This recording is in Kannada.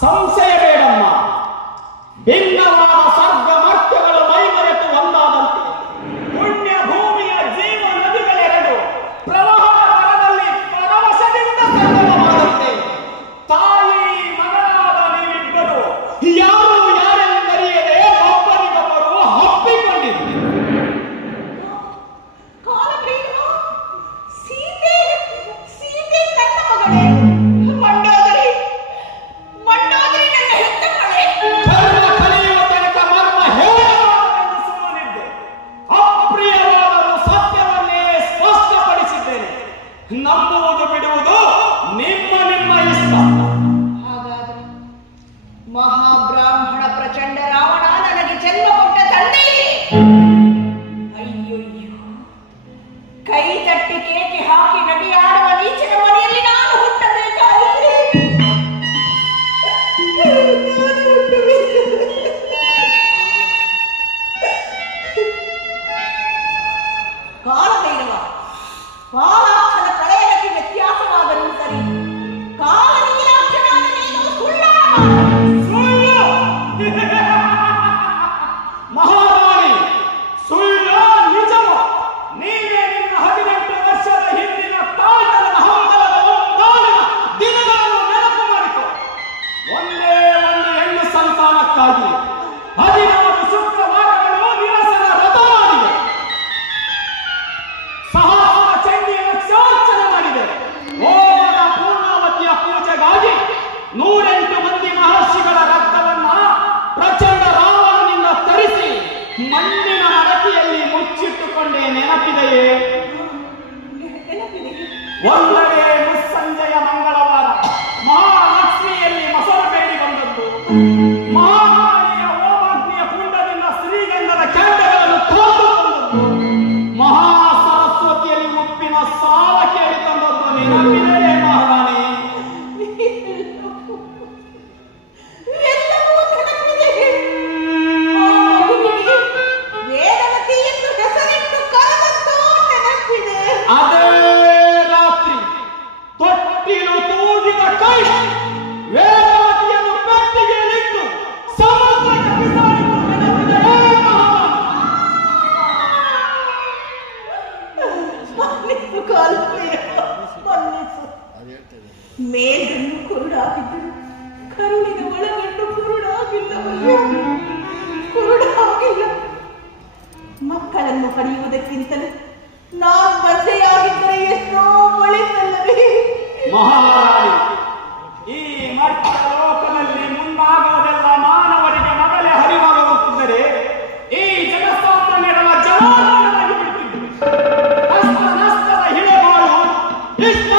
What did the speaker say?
ಸಂಶಯ ಬೇಡಮ್ಮ. ಭಿನ್ನವಾದ ಸ್ವರ್ಗ ಮರ್ತ್ಯಗಳು ಮೈಮರೆತು ಒಂದಾದಂತೆ ಪುಣ್ಯ ಭೂಮಿಯ ಜೀವ ನದಿಗಳೆರಡು ಪ್ರವಾಹದ ದರದಲ್ಲಿ ಪರವಶದಿಂದ ಸಂಗಮವಾದಂತೆ ತಾಯಿ ಮಗನಾದ ನೀವಿಬ್ಬರು ಯಾರು ಯಾರೆಂದರಿಯದೆ ಒಬ್ಬರಿಗೊಬ್ಬರು ಹಪ್ಪಿಕೊಂಡಿದ್ದರು. ನಂಬುವುದು ಬಿಡುವುದು ನಿಮ್ಮ ನಿಮ್ಮ ಇಷ್ಟ. ಹಾಗಾದರೆ ಮಹಾಬ್ರಾಹ್ಮಣ ಪ್ರಚಂಡ ರಾವಣ ನನಗೆ ಜನ್ಮ ಕೊಟ್ಟ ತಂದೆ. ಅಯ್ಯಯ್ಯೋ, ಕೈ ತಟ್ಟಿ ಕೇಕೆ ಹಾಕಿ ನಡಿಯಾಡುವ ನೀಚನ ಮನೆಯಲ್ಲಿ ನಾನು ಹುಟ್ಟಬೇಕಾಯಿತು. ಕಾಲಭೈರವ, ಕಾಲಾಕ್ಷರ ಪ್ರಳಯಕ್ಕೆ ವ್ಯತ್ಯಾಸವಾದರೂ ಸರಿ, ಕಾಲ ನೀಲಾಕ್ಷರಾದ ನೀನು ಸುಳ್ಳು ಮಹಾರಾಣಿ, ಸುಳ್ಳು ನಿಜವ. ನೀವೇ ನಿಮ್ಮ 18 ವರ್ಷದ ಹಿಂದಿನ ತಾಯ್ತನದ ಹಂಬಲದ ಒಂದಾದ ದಿನಗಳನ್ನು ನೆನಪು ಮಾಡಿಕೊ. ಒಂದೇ ಒಂದು ಹೆಣ್ಣು ಸಂತಾನಕ್ಕಾಗಿ 16 ಶುಕ್ರವಾರಗಳು ನಿರಸನ ವ್ರತ ಮಾಡಿದೆ. ಸಹಸ್ರ ಚಂಡಿಯನ್ನು ಕ್ಷಾರ್ಚನೆ ಮಾಡಿದೆ. ಹೋಮದ ಪೂರ್ಣಾವತಿಯ ಪೂಜೆಗಾಗಿ 108 ಮಂದಿ ಮಹರ್ಷಿಗಳ ರಕ್ತವನ್ನ ಪ್ರಚಂಡ ರಾವಣನಿಂದ ತರಿಸಿ ಮಣ್ಣಿನ ಮಡಕೆಯಲ್ಲಿ ಮುಚ್ಚಿಟ್ಟುಕೊಂಡೇ. ನೆನಪಿದೆಯೇ? ಒಂದನೇ ಮುಸ್ಸಂಜೆಯ ಮಂಗಳವಾರ ಮಹಾಲಕ್ಷ್ಮಿಯಲ್ಲಿ ಮೊಸರು ಬೇಡಿ ಬಂದದ್ದು. ಮಹಾಮಾರಿಯ ಹೋಮಾಗ್ನಿಯ ಕುಂಡದಿಂದ ಶ್ರೀಗಂಧದ ಕೆಂಡಗಳನ್ನು ತೋದು ತಂದದ್ದು. ಮಹಾ ಸರಸ್ವತಿಯಲ್ಲಿ ಉಪ್ಪಿನ ಸಾಲ ಕೇಳಿ ತಂದದ್ದು. ನೆನಪಿದೆಯೇ ಮಹಾರಾಣಿ? ವೇದವತಿ ಎಂದು ಹೆಸರಿಟ್ಟು ಕರೆದದ್ದು ನೆನಪಿದೆ. ಅದೇ ರಾತ್ರಿ ತೊಟ್ಟಿಲು ತೂಗಿದ ಕೈ ವೇದವತಿಯನ್ನು ಪೆಟ್ಟಿಗೆಯಲ್ಲಿಟ್ಟು ಸಮುದ್ರಕ್ಕೆ ಬಿಸಾಡಿದ್ದು. ನೆನಪಿದೆಯೇ ಮನ್ನಿಸು ಕಾಲಭೈರವ, ಮನ್ನಿಸು. ಮೇಲ್ಗಣ್ಣು ಕುರುಡಾಗಿದ್ದರು, ಕರುಳಿನ ಒಳಗಣ್ಣು ಕುರುಡಾಗಿಲ್ಲವಲ್ಲ, ಕುರುಡಾಗಿಲ್ಲ. ಮಕ್ಕಳನ್ನು ಪಡೆಯುವುದಕ್ಕಿಂತಲೂ ನಾನು ಮದ್ದೆಯಾಗಿದ್ದರೆ ಎಷ್ಟೋ ಒಳಿತಲ್ಲವೇ? ಮಹಾರಾಣಿ, ಈ ಮರ್ತ್ಯ ಲೋಕದಲ್ಲಿ ಮುಂದಾಗುವುದೆಲ್ಲ ಮಾನವರಿಗೆ ಮೊದಲೇ ಹರಿವಾಗುತ್ತಿದ್ದರೆ ಈ ಜಗತ್ಸಾಮಾನ್ಯರೆಲ್ಲ ಜವಾನಾಗಿ ಬಿಡುತ್ತಿದ್ದರು. ಕಷ್ಟ ನಷ್ಟದ ಹಿಳೆಗಳು ಇಷ್ಟ